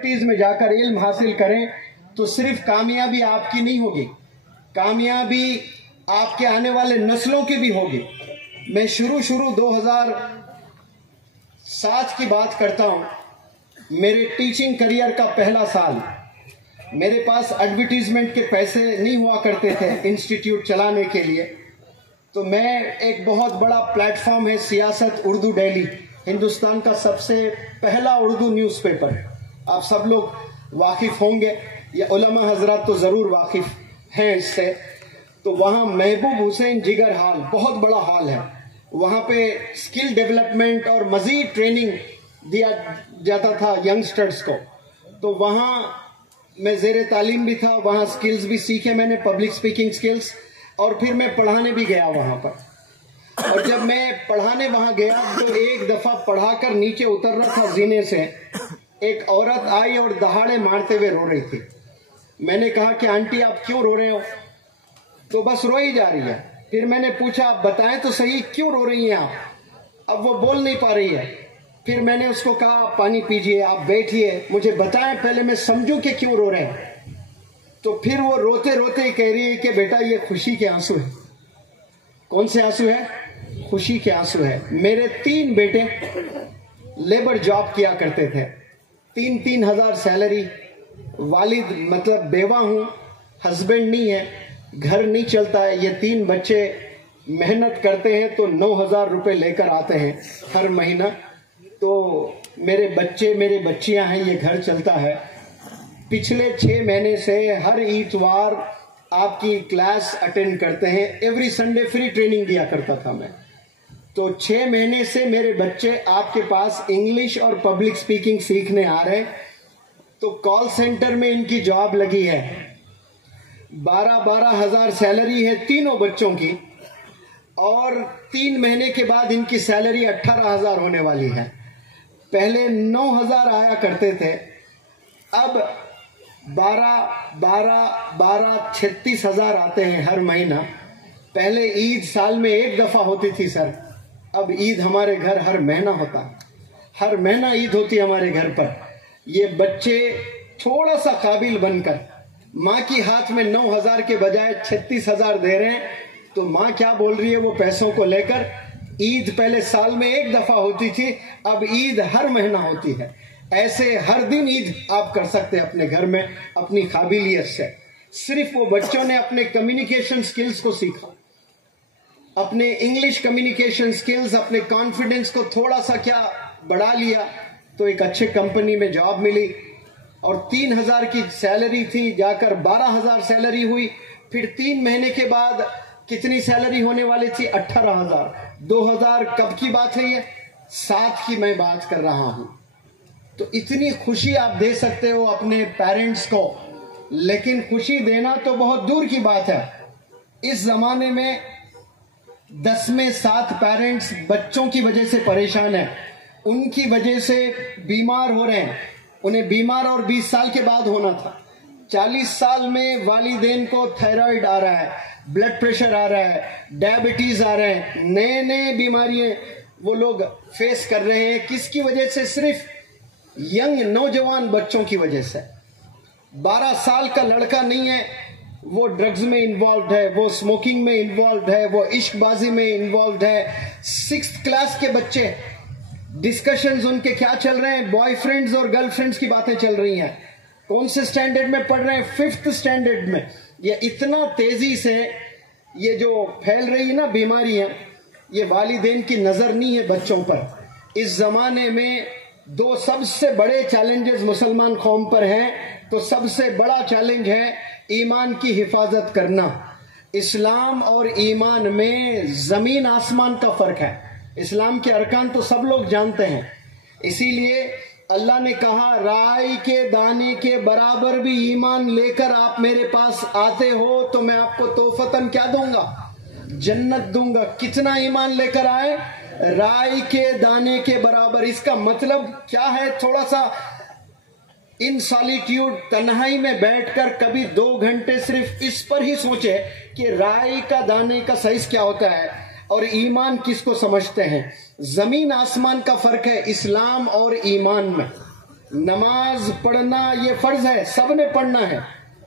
Universities میں جا کر علم حاصل کریں تو صرف کامیابی آپ کی نہیں ہوگی، کامیابی آپ کے آنے والے نسلوں کی بھی ہوگی۔ میں شروع 2007 کی بات کرتا ہوں، میرے ٹیچنگ کریئر کا پہلا سال۔ میرے پاس ایڈورٹیزمنٹ کے پیسے نہیں ہوا کرتے تھے انسٹیٹیوٹ چلانے کے لیے، تو میں ایک بہت بڑا پلیٹ فارم ہے سیاست اردو ڈیلی، ہندوستان کا سب سے پہلا اردو نیوز پیپر، آپ سب لوگ واقف ہوں گے یا علماء حضرات تو ضرور واقف ہیں اس سے۔ تو وہاں محبوب حسین جگر ہال بہت بڑا ہال ہے، وہاں پہ اسکل ڈیولپمنٹ اور مزید ٹریننگ دیا جاتا تھا ینگسٹرز کو۔ تو وہاں میں زیر تعلیم بھی تھا، وہاں سکلز بھی سیکھے میں نے، پبلک سپیکنگ سکلز، اور پھر میں پڑھانے بھی گیا وہاں پر۔ اور جب میں پڑھانے وہاں گیا تو ایک دفعہ پڑھا کر نیچے اتر رہا تھا زینے سے، ایک عورت آئی اور دہاڑے مارتے ہوئے رو رہی تھی۔ میں نے کہا کہ آنٹی آپ کیوں رو رہے ہو؟ تو بس رو ہی جا رہی ہے۔ پھر میں نے پوچھا آپ بتائیں تو صحیح کیوں رو رہی ہیں آپ؟ اب وہ بول نہیں پا رہی ہے۔ پھر میں نے اس کو کہا پانی پیجئے، آپ بیٹھیے، مجھے بتائیں پہلے میں سمجھوں کہ کیوں رو رہے ہیں۔ تو پھر وہ روتے روتے کہہ رہی ہے کہ بیٹا یہ خوشی کے آنسو ہے۔ کون سے آنسو ہے؟ خوشی کے آنسو ہے۔ میرے 3 بیٹے لیبر جاب کیا کرتے تھے، 3-3 ہزار سیلری، والد مطلب بیوہ ہوں، ہسبینڈ نہیں ہے، گھر نہیں چلتا ہے، یہ 3 بچے محنت کرتے ہیں تو 9,000 روپے لے کر آتے ہیں ہر مہینہ۔ تو میرے بچے میرے بچیاں ہیں، یہ گھر چلتا ہے۔ پچھلے 6 مہینے سے ہر اتوار آپ کی کلاس اٹینڈ کرتے ہیں، ایوری سنڈے فری ٹریننگ دیا کرتا تھا میں۔ تو 6 مہینے سے میرے بچے آپ کے پاس انگلش اور پبلک سپیکنگ سیکھنے آ رہے ہیں۔ تو کال سینٹر میں ان کی جاب لگی ہے، 12 ہزار سیلری ہے تینوں بچوں کی، اور 3 مہینے کے بعد ان کی سیلری 18,000 ہونے والی ہے۔ پہلے 9,000 آیا کرتے تھے، اب 12 36,000 آتے ہیں ہر مہینہ۔ پہلے عید سال میں 1 دفعہ ہوتی تھی سر، اب عید ہمارے گھر ہر مہینہ ہوتا، ہر مہینہ عید ہوتی ہے ہمارے گھر پر۔ یہ بچے تھوڑا سا قابل بن کر ماں کی ہاتھ میں 9,000 کے بجائے 36,000 دے رہے ہیں، تو ماں کیا بول رہی ہے وہ پیسوں کو لے کر؟ عید پہلے سال میں 1 دفعہ ہوتی تھی، اب عید ہر مہینہ ہوتی ہے۔ ایسے ہر دن عید آپ کر سکتے ہیں اپنے گھر میں اپنی قابلیت سے۔ صرف وہ بچوں نے اپنے کمیونیکیشن سکلز کو سیکھا، اپنے انگلش کمیونیکیشن سکلز، اپنے کانفیڈنس کو تھوڑا سا کیا بڑھا لیا، تو ایک اچھے کمپنی میں جاب ملی، اور 3,000 کی سیلری تھی، جا کر 12,000 سیلری ہوئی۔ پھر 3 مہینے کے بعد کتنی سیلری ہونے والی تھی؟ 18,000۔ 2,000 کب کی بات ہے؟ یہ 7 کی میں بات کر رہا ہوں۔ تو اتنی خوشی آپ دے سکتے ہو اپنے پیرنٹس کو، لیکن خوشی دینا تو بہت دور کی بات ہے۔ اس زمانے میں 10 میں 7 پیرنٹس بچوں کی وجہ سے پریشان ہیں، ان کی وجہ سے بیمار ہو رہے ہیں۔ انہیں بیمار اور 20 سال کے بعد ہونا تھا، 40 سال میں والدین کو تھائرائیڈ آ رہا ہے، بلڈ پریشر آ رہا ہے، ڈائبٹیز آ رہے ہیں، نئے بیماریاں وہ لوگ فیس کر رہے ہیں۔ کس کی وجہ سے؟ صرف ینگ نوجوان بچوں کی وجہ سے۔ 12 سال کا لڑکا نہیں ہے، وہ ڈرگز میں انوالوڈ ہے، وہ اسموکنگ میں انوالوڈ ہے، وہ عشق بازی میں انوالوڈ ہے۔ 6th کلاس کے بچے، ڈسکشنز ان کے کیا چل رہے ہیں؟ بوائے فرینڈز اور گرل فرینڈز کی باتیں چل رہی ہیں۔ کون سے سٹینڈرڈ میں پڑھ رہے ہیں؟ 5th سٹینڈرڈ میں۔ یہ اتنا تیزی سے یہ جو پھیل رہی ہے نا بیماریاں، یہ والدین کی نظر نہیں ہے بچوں پر۔ اس زمانے میں 2 سب سے بڑے چیلنجز مسلمان قوم پر ہیں، تو سب سے بڑا چیلنج ہے ایمان کی حفاظت کرنا۔ اسلام اور ایمان میں زمین آسمان کا فرق ہے۔ اسلام کے ارکان تو سب لوگ جانتے ہیں، اسی لیے اللہ نے کہا رائی کے دانے کے برابر بھی ایمان لے کر آپ میرے پاس آتے ہو تو میں آپ کو تحفتاً کیا دوں گا؟ جنت دوں گا۔ کتنا ایمان لے کر آئے؟ رائی کے دانے کے برابر۔ اس کا مطلب کیا ہے؟ تھوڑا سا ان سالیٹیوڈ، تنہائی میں بیٹھ کر کبھی 2 گھنٹے صرف اس پر ہی سوچے کہ رائی کا دانے کا سائز کیا ہوتا ہے اور ایمان کس کو سمجھتے ہیں۔ زمین آسمان کا فرق ہے اسلام اور ایمان میں۔ نماز پڑھنا یہ فرض ہے، سب نے پڑھنا ہے.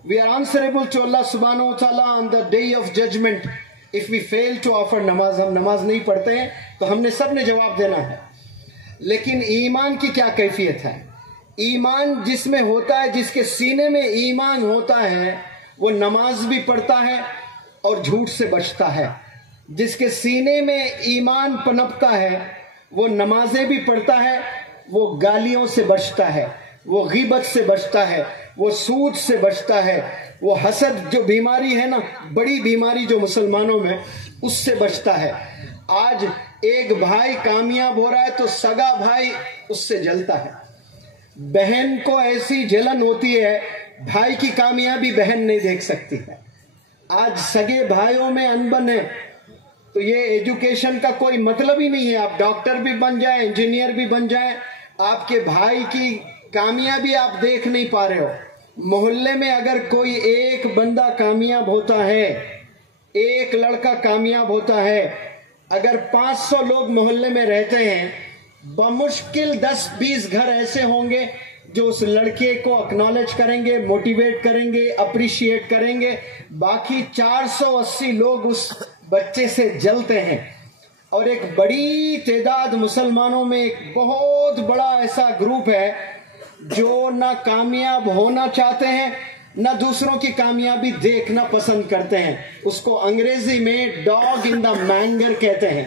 We are answerable to Allah subhanahu wa ta'ala on the day of judgment. If we fail to offer نماز، ہم نماز نہیں پڑھتے ہیں تو ہم نے سب نے جواب دینا ہے. لیکن ایمان کی کیا کیفیت ہے؟ ایمان جس میں ہوتا ہے، جس کے سینے میں ایمان ہوتا ہے، وہ نماز بھی پڑھتا ہے اور جھوٹ سے بچتا ہے. جس کے سینے میں ایمان پنپتا ہے وہ نمازیں بھی پڑھتا ہے، وہ گالیوں سے بچتا ہے، وہ غیبت سے بچتا ہے، وہ سود سے بچتا ہے، وہ حسد جو بیماری ہے نا، بڑی بیماری جو مسلمانوں میں، اس سے بچتا ہے. آج ایک بھائی کامیاب ہو رہا ہے تو سگا بھائی اس سے جلتا ہے. بہن کو ایسی جلن ہوتی ہے، بھائی کی کامیابی بہن نہیں دیکھ سکتی ہے. آج سگے بھائیوں میں انبن ہے. تو یہ ایجوکیشن کا کوئی مطلب ہی نہیں ہے. آپ ڈاکٹر بھی بن جائیں، انجینئر بھی بن جائیں، آپ کے بھائی کی کامیابی آپ دیکھ نہیں پا رہے ہو. محلے میں اگر کوئی ایک بندہ کامیاب ہوتا ہے، ایک لڑکا کامیاب ہوتا ہے، اگر 500 لوگ محلے میں رہتے ہیں، بمشکل 10-20 گھر ایسے ہوں گے جو اس لڑکے کو اکنالج کریں گے، موٹیویٹ کریں گے، اپریشیٹ کریں گے. باقی 480 لوگ اس بچے سے جلتے ہیں. اور ایک بڑی تعداد مسلمانوں میں ایک بہت بڑا ایسا گروپ ہے جو نہ کامیاب ہونا چاہتے ہیں، نہ دوسروں کی کامیابی دیکھنا پسند کرتے ہیں. اس کو انگریزی میں ڈاگ ان دا مینگر کہتے ہیں.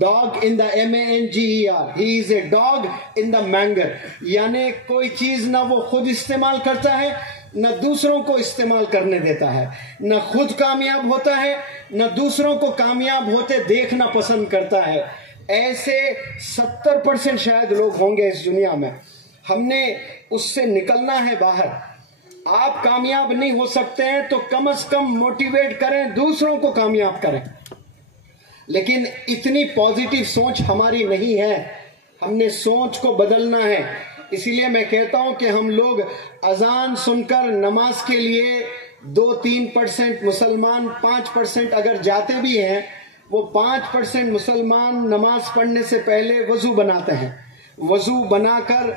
Dog in the MANGER. He is a dog in the manger. یعنی کوئی چیز نہ وہ خود استعمال کرتا ہے، نہ دوسروں کو استعمال کرنے دیتا ہے، نہ خود کامیاب ہوتا ہے، نہ دوسروں کو کامیاب ہوتے دیکھنا پسند کرتا ہے. ایسے 70% شاید لوگ ہوں گے اس دنیا میں. ہم نے اس سے نکلنا ہے باہر. آپ کامیاب نہیں ہو سکتے ہیں تو کم از کم موٹیویٹ کریں، دوسروں کو کامیاب کریں. لیکن اتنی پازیٹیو سوچ ہماری نہیں ہے. ہم نے سوچ کو بدلنا ہے. اسی لیے میں کہتا ہوں کہ ہم لوگ اذان سن کر نماز کے لیے 2-3% مسلمان، 5% اگر جاتے بھی ہیں، وہ 5% مسلمان نماز پڑھنے سے پہلے وضو بناتے ہیں. وضو بنا کر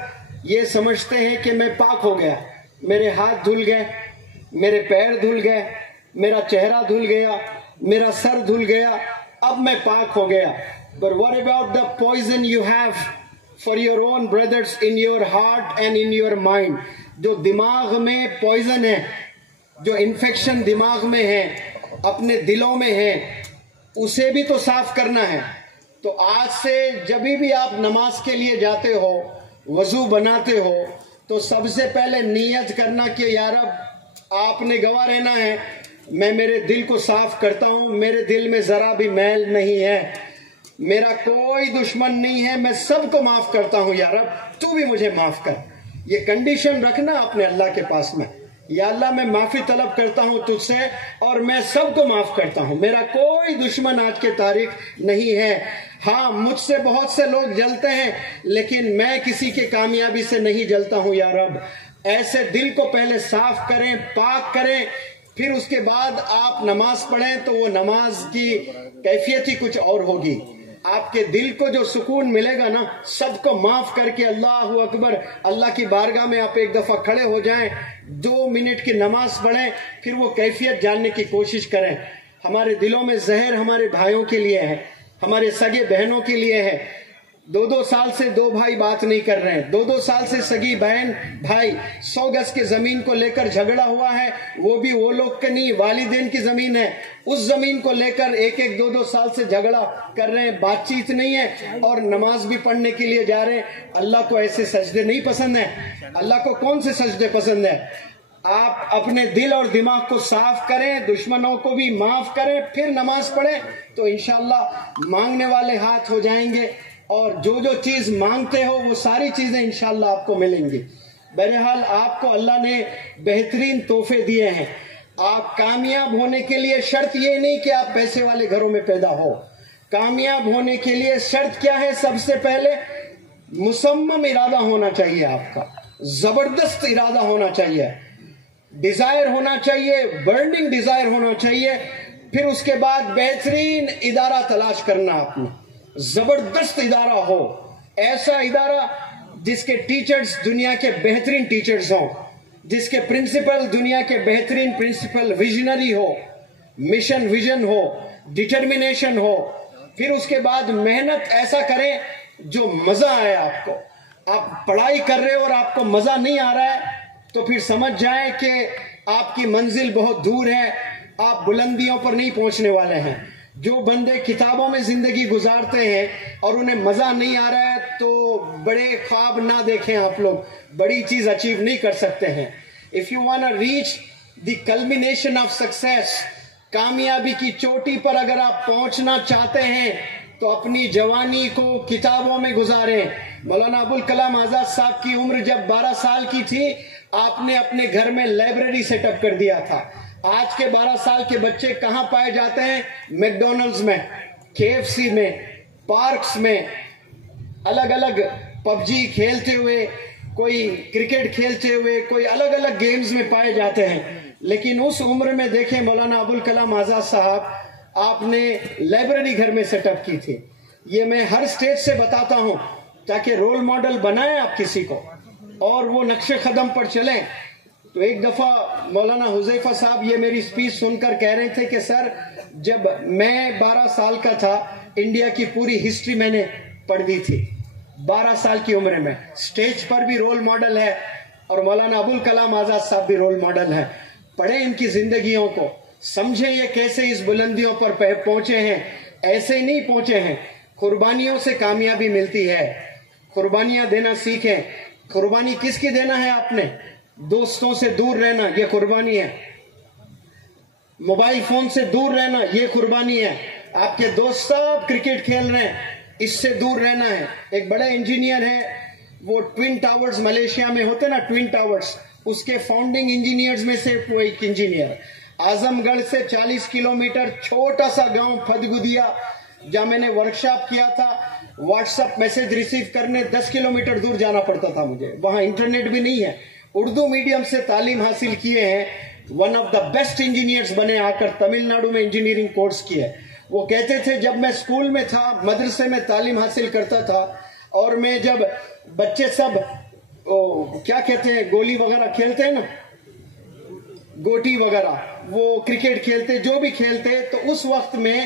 یہ سمجھتے ہیں کہ میں پاک ہو گیا، میرے ہاتھ دھل گئے، میرے پیر دھل گئے، میرا چہرہ دھل گیا، میرا سر دھل گیا، اب میں پاک ہو گیا. But what about the poison you have for your own brothers in your heart and in your mind? جو دماغ میں پوائزن ہے، جو انفیکشن دماغ میں ہے، اپنے دلوں میں ہے، اسے بھی تو صاف کرنا ہے. تو آج سے جب بھی آپ نماز کے لیے جاتے ہو، وضو بناتے ہو، تو سب سے پہلے نیت کرنا کہ یا رب آپ نے گواہ رہنا ہے، میں میرے دل کو صاف کرتا ہوں، میرے دل میں ذرا بھی میل نہیں ہے، میرا کوئی دشمن نہیں ہے، میں سب کو معاف کرتا ہوں، یا رب تو بھی مجھے معاف کر. یہ کنڈیشن رکھنا اپنے اللہ کے پاس میں، یا اللہ میں معافی طلب کرتا ہوں تجھ سے اور میں سب کو معاف کرتا ہوں، میرا کوئی دشمن آج کے تاریخ نہیں ہے. ہاں مجھ سے بہت سے لوگ جلتے ہیں لیکن میں کسی کے کامیابی سے نہیں جلتا ہوں، یا رب. ایسے دل کو پہلے صاف کریں، پاک کریں، پھر اس کے بعد آپ نماز پڑھیں تو وہ نماز کی کیفیت ہی کچھ اور ہوگی. آپ کے دل کو جو سکون ملے گا نا، سب کو معاف کر کے اللہ اکبر، اللہ کی بارگاہ میں آپ ایک دفعہ کھڑے ہو جائیں، 2 منٹ کی نماز پڑھیں، پھر وہ کیفیت جاننے کی کوشش کریں. ہمارے دلوں میں زہر ہمارے بھائیوں کے لیے ہے، ہمارے سگے بہنوں کے لیے ہے. 2 سال سے 2 بھائی بات نہیں کر رہے ہیں، 2 سال سے سگی بہن بھائی 100 گز کی زمین کو لے کر جھگڑا ہوا ہے، وہ بھی وہ لوگ کا نہیں، والدین کی زمین ہے، اس زمین کو لے کر 2 سال سے جھگڑا کر رہے ہیں، بات چیت نہیں ہے، اور نماز بھی پڑھنے کے لیے جا رہے ہیں. اللہ کو ایسے سجدے نہیں پسند ہیں. اللہ کو کون سے سجدے پسند ہیں؟ آپ اپنے دل اور دماغ کو صاف کریں، دشمنوں کو بھی معاف کریں، پھر نماز پڑھیں تو انشاءاللہ مانگنے والے ہاتھ ہو جائیں گے، اور جو چیز مانگتے ہو وہ ساری چیزیں انشاءاللہ آپ کو ملیں گی. بہرحال آپ کو اللہ نے بہترین تحفے دیے ہیں. آپ کامیاب ہونے کے لیے شرط یہ نہیں کہ آپ پیسے والے گھروں میں پیدا ہو. کامیاب ہونے کے لیے شرط کیا ہے؟ سب سے پہلے مصمم ارادہ ہونا چاہیے، آپ کا زبردست ارادہ ہونا چاہیے، ڈیزائر ہونا چاہیے، برننگ ڈیزائر ہونا چاہیے. پھر اس کے بعد بہترین ادارہ تلاش کرنا، آپ نے زبردست ادارہ ہو، ایسا ادارہ جس کے ٹیچرز دنیا کے بہترین ٹیچرز ہوں، جس کے پرنسپل دنیا کے بہترین پرنسپل، ویژنری ہو، ویژن ہو، ڈٹرمنیشن ہو، پھر اس کے بعد محنت ایسا کریں جو مزہ آئے آپ کو. آپ پڑھائی کر رہے ہو اور آپ کو مزہ نہیں آ رہا ہے تو پھر سمجھ جائیں کہ آپ کی منزل بہت دور ہے، آپ بلندیوں پر نہیں پہنچنے والے ہیں. جو بندے کتابوں میں زندگی گزارتے ہیں اور انہیں مزہ نہیں آ رہا ہے تو بڑے خواب نہ دیکھیں، آپ لوگ بڑی چیز اچیو نہیں کر سکتے ہیں. If you want to reach the culmination of success، کامیابی کی چوٹی پر اگر آپ پہنچنا چاہتے ہیں تو اپنی جوانی کو کتابوں میں گزاریں. مولانا ابوالکلام آزاد صاحب کی عمر جب 12 سال کی تھی، آپ نے اپنے گھر میں لائبریری سیٹ اپ کر دیا تھا. آج کے 12 سال کے بچے کہاں پائے جاتے ہیں؟ میک ڈونلڈز میں، KFC میں، پارکس میں، الگ الگ پب جی کھیلتے ہوئے، کوئی کرکٹ کھیلتے ہوئے، کوئی الگ الگ گیمز میں پائے جاتے ہیں. لیکن اس عمر میں دیکھیں مولانا ابوالکلام آزاد صاحب، آپ نے لائبریری گھر میں سیٹ اپ کی تھی. یہ میں ہر سٹیج سے بتاتا ہوں تاکہ رول ماڈل بنائیں آپ کسی کو اور وہ نقش قدم پر چلیں. تو ایک دفعہ مولانا حذیفہ صاحب یہ میری سپیچ سن کر کہہ رہے تھے کہ سر، جب میں 12 سال کا تھا انڈیا کی پوری ہسٹری میں نے پڑھ دی تھی. 12 سال کی عمر میں سٹیج پر بھی رول ماڈل ہے اور مولانا ابوالکلام آزاد صاحب بھی رول ماڈل ہے. پڑھیں ان کی زندگیوں کو، سمجھیں یہ کیسے اس بلندیوں پر پہنچے ہیں. ایسے نہیں پہنچے ہیں، قربانیوں سے کامیابی ملتی ہے. قربانیاں دینا سیکھیں. قربانی کس کی دینا ہے؟ آپ نے دوستوں سے دور رہنا، یہ قربانی ہے. موبائل فون سے دور رہنا، یہ قربانی ہے. آپ کے دوست سب کرکٹ کھیل رہے ہیں، اس سے دور رہنا ہے. ایک بڑا انجینئر ہے، وہ ٹوین ٹاورز ملیشیا میں ہوتے نا، ٹوین ٹاورز، اس کے فاؤنڈنگ انجینئرز میں سے وہ ایک انجینئر. اعظم گڑھ سے 40 کلومیٹر چھوٹا سا گاؤں پھدگدیا، جہاں میں نے ورکشاپ کیا تھا، واٹس ایپ میسج ریسیو کرنے 10 کلومیٹر دور جانا پڑتا تھا مجھے. وہاں انٹرنیٹ بھی نہیں ہے. اردو میڈیم سے تعلیم حاصل کیے ہیں، one of the best engineers بنے، آ کر تمل ناڈو میں انجینئرنگ کورس کیے. وہ کہتے تھے جب میں اسکول میں تھا، مدرسے میں تعلیم حاصل کرتا تھا، اور میں جب بچے سب کیا کہتے ہیں، گولی وغیرہ کھیلتے ہیں نا، گوٹی وغیرہ، وہ کرکٹ کھیلتے، جو بھی کھیلتے، تو اس وقت میں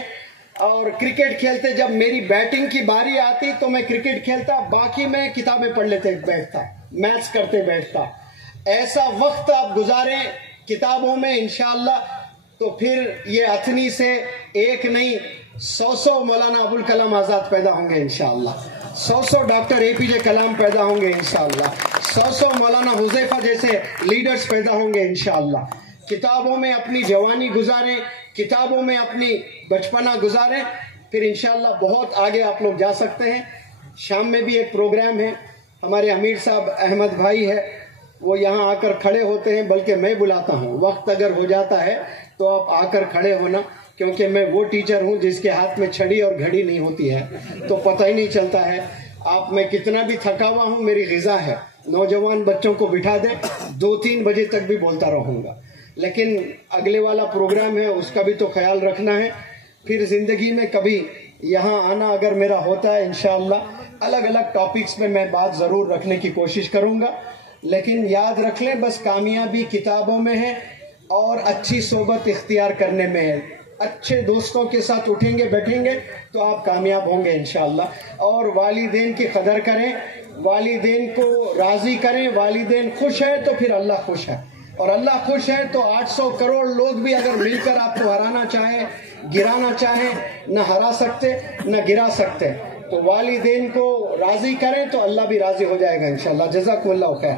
اور کرکٹ کھیلتے جب میری بیٹنگ کی باری آتی تو میں کرکٹ کھیلتا، باقی میں کتابیں پڑھ لیتے بیٹھتا، میتھس کرتے بیٹھتا. ایسا وقت آپ گزاریں کتابوں میں انشاءاللہ تو پھر یہ اتنی سے ایک نہیں 100 مولانا ابوالکلام آزاد پیدا ہوں گے انشاءاللہ. 100 ڈاکٹر APJ کلام پیدا ہوں گے انشاءاللہ. 100 مولانا حذیفہ جیسے لیڈرز پیدا ہوں گے انشاءاللہ. کتابوں میں اپنی جوانی گزاریں، کتابوں میں اپنی بچپنا گزاریں، پھر انشاءاللہ بہت آگے آپ لوگ جا سکتے ہیں. شام میں بھی ایک پروگرام ہے، ہمارے امیر صاحب احمد بھائی ہے، وہ یہاں آ کر کھڑے ہوتے ہیں، بلکہ میں بلاتا ہوں. وقت اگر ہو جاتا ہے تو آپ آ کر کھڑے ہونا، کیونکہ میں وہ ٹیچر ہوں جس کے ہاتھ میں چھڑی اور گھڑی نہیں ہوتی ہے تو پتہ ہی نہیں چلتا ہے. آپ میں کتنا بھی تھکا ہوا ہوں، میری غذا ہے. نوجوان بچوں کو بٹھا دیں، 2-3 بجے تک بھی بولتا رہوں گا. لیکن اگلے والا پروگرام ہے، اس کا بھی تو خیال رکھنا ہے. پھر زندگی میں کبھی یہاں آنا اگر میرا ہوتا ہے انشاءاللہ، الگ الگ ٹاپکس میں میں بات ضرور رکھنے کی کوشش کروں گا. لیکن یاد رکھ لیں، بس کامیابی کتابوں میں ہے اور اچھی صحبت اختیار کرنے میں ہے. اچھے دوستوں کے ساتھ اٹھیں گے بیٹھیں گے تو آپ کامیاب ہوں گے انشاءاللہ. اور والدین کی قدر کریں، والدین کو راضی کریں. والدین خوش ہیں تو پھر اللہ خوش ہے، اور اللہ خوش ہے تو 800 کروڑ لوگ بھی اگر مل کر آپ کو ہرانا چاہیں، گرانا چاہیں، نہ ہرا سکتے نہ گرا سکتے. تو والدین کو راضی کریں تو اللہ بھی راضی ہو جائے گا انشاءاللہ. جزاکم اللہ خیر.